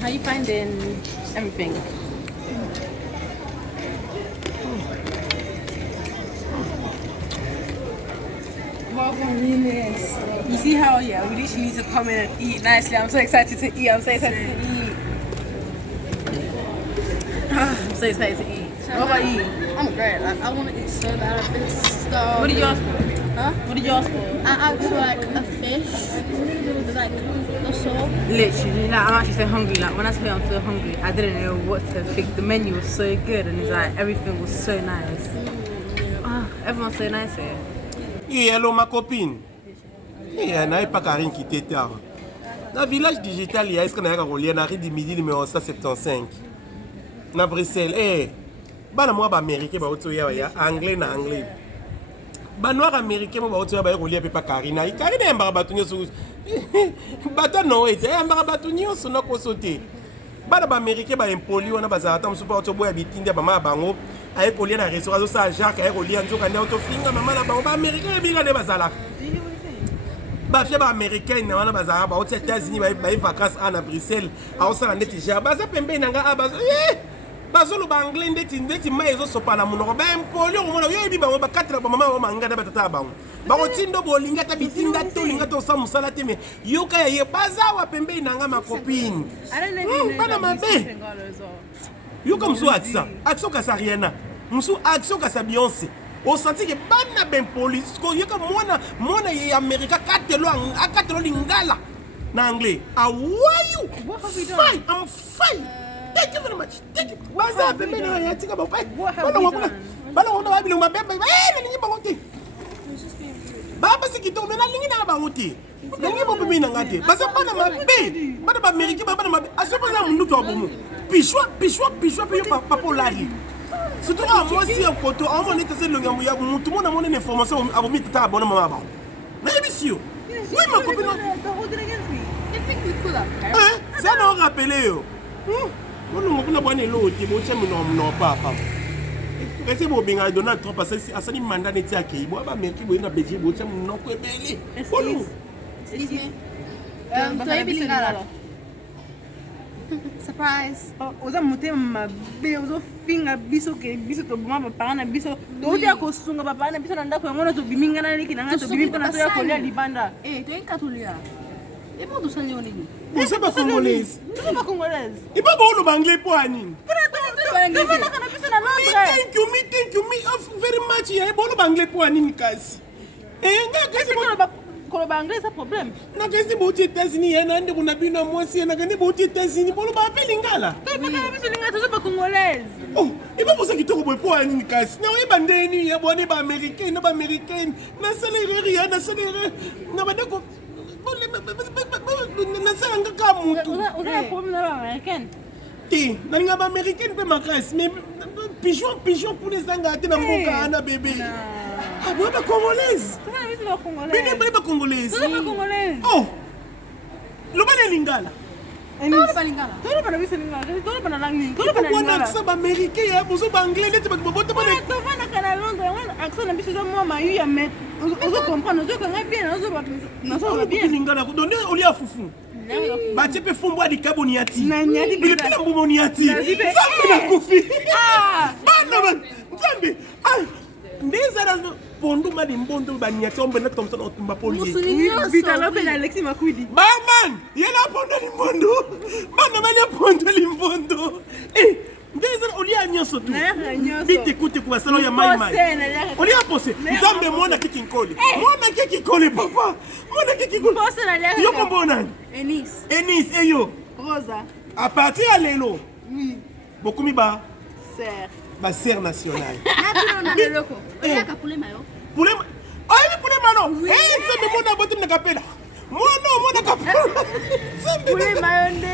How you finding everything? Well, you see how we literally need to come in and eat nicely. I'm so excited to eat. I'm so excited to eat. I'm so excited to eat. What about you? I'm great. Like, I want to eat so bad. I've been starving. What did you ask for? Huh? What did you ask for? I asked for like a fish, like the sauce. Literally, like I'm actually so hungry. Like when I tell you I'm so hungry, I didn't know what to think. The menu was so good, and it's like everything was so nice. Everyone's so nice here. Et hello ma copine. Et n'a pas Karine qui t'était. Dans le village digital, il y a ce qu'on a relié à du midi numéro 175. Na Bruxelles, bana moi ba américain ba otoya ya anglais na anglais. Ba noir américain ba otoya ba relié pe pa Karina. Karina yamba batunyo so. Bata no ete yamba batunyo so na ko sauter. Bana ba américain ba impoli wana bazata musupa otobo ya bitinde ba ma bango. Aye relié na restaurant ça Jacques aye relié nzoka na otofinga mama na ba américain ebinga ne bazala. Ba fiaba américain na wana bazala ba aux États-Unis ba vacances à Bruxelles. A osala ndeti ja baza pembe nanga abazo. Bazolo ba anglais ndeti mai zo sopala munoko ba impoli omona yo ebi ba katela ba mama ba manga na batata bango ba otindo bolinga ta bitinga to linga to sa musala te me yoka ya ye baza wa pembe nanga ma copine bana mabe yoka musu action ka Sariana musu action ka sa Beyoncé o senti que bana ben police ko yoka mona ye America katelo lingala na anglais awayu fine I'm fine. Thank you very much. Thank you. Baza pembe na ya tika ba pai. Bala wona wa bilunga bembe. Ningi bangote. Baba sikito mena ningi na bangote. Ningi bo pembe na ngate. Baza bana mabe. Bana ba America bana mabe. Asopa na mundu to bomu. Pishwa pe papa lali. Surtout moi si en photo, on m'a dit que c'est le gars ya mutu mona mona information abo mitata abona mama ba. Na ebisio. Oui ma copine. You think we could have? Ça non rappelé yo. On a bonne l'autre, bon chien non papa. Restez bon bien à Donald Trump parce que à ça il mandat n'était à qui. Moi ba Amérique bon na Belgique bon chien non ko belé. Excuse me. Lingala. Surprise. Oza monter ma be ozo finga biso ke biso to boma papa na biso. To dia ko sunga papa na biso na ndako ngona to biminga na liki na to bimi na to ya kolia libanda. To en katolia. Et moi d'où ça lui on est? Vous êtes pas congolaise. Tu n'es pas congolaise. Il pas bon le anglais pour ani. Me thank you, very much. Il bon le anglais pour ani kasi. Qu'est-ce que le anglais c'est problème? Na kasi bo aux États-Unis, il y a ndeko na bino moi si na kandi bo aux États-Unis, bon le ba pe lingala. Tu n'es pas congolaise. Oh, il pas pour ça qui te ko pour ani kasi. Na e bandeni ya boni ba américain, na ba américaine, na salaire na salaire. Na ba ndeko nasanga ka mutu. Oza problème na américaine. Ti, na ba américaine pe makasi, mais pigeon pour les sanga te na mboka ana bébé. Ah, bon ba congolaise. Tu n'es pas congolaise. Bine ba congolaise. Tu n'es pas congolaise. Oh. Lo ba lingala. Todo pa lingala. Todo pa bisa lingala. Todo pa na langi. Todo pa na lingala. Wana aksa ba américain ya bozo ba anglais leti ba boboto ba. To va na kana Londres, wana aksa na biso mo mayu ya met. Ozo comprendre, ozo kanga bien, ozo ba. Na so bien. Lingala ko donner oli ya fufu. Ba tepe fumbo di kaboniati. Na nyati bi. Ile mbumbo niati. Zambi na kufi. Ah. Bana man. Zambi. Ah. Ndeza na pondu ma di mbondo ba niati ombe na Thompson otumba poli. Vita lope na Alexis Makwidi. Ba man, yela pondu li mbondo. Bana mali pondu li mbondo. Ndeza oli anyoso tu. Bite kute kwa salon ya mai. Oli apose. Nzambe mwana kiki nkole. Mwana kiki nkole papa. Mwana kiki nkole. Pose na leka. Yo kombona. Enis eyo. Rosa. À partir à l'élo. Oui. Beaucoup mi ba. Serre. Ba serre nationale. Na de loko. Oya ka poulet mayo. Poulet. Ah oui poulet malo. Eh, ça me mona botem na kapela. Mwana kapula. Pule mayonde.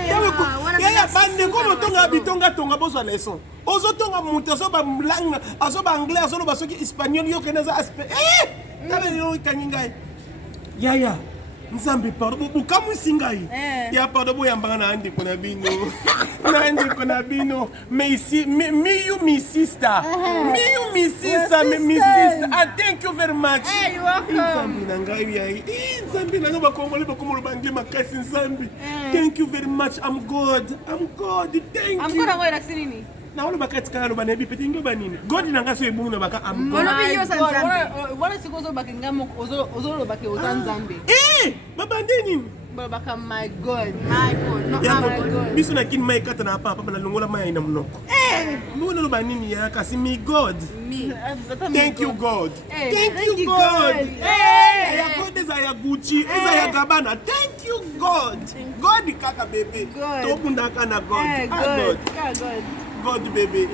Ya bande kono tonga bitonga tonga bozo leçon. Ozo tonga muta so ba langue, aso ba anglais, aso ba soki espagnol yo keneza aspect. Tala yo kaningai. Ya. Nzambe pardon bukamu singai. Ya pardon bo yambanga na andi kona bino. Na andi kona bino. Me ici me you me sister. Me you me sister, me sister. Thank you very much. Hey, you're welcome. Nzambe na ngai ya. Nzambe na ba kongole ba komolo bangi makasi nzambe. Thank you very much. I'm God. Thank you. I'm good at what I'm na wale bakati kana loba nebi peti ndo banini God nanga so ebungu na baka am God wana siko zo bakingamo ozo baki ozanzambe babande nini baka my God not my God biso na kin mai kata na papa na longola mai na mnoko mbona loba nini ya kasi me God thank you God thank you God ya God eza ya Gucci eza ya Gabbana thank you God God kaka bebe to bunda kana God God God baby.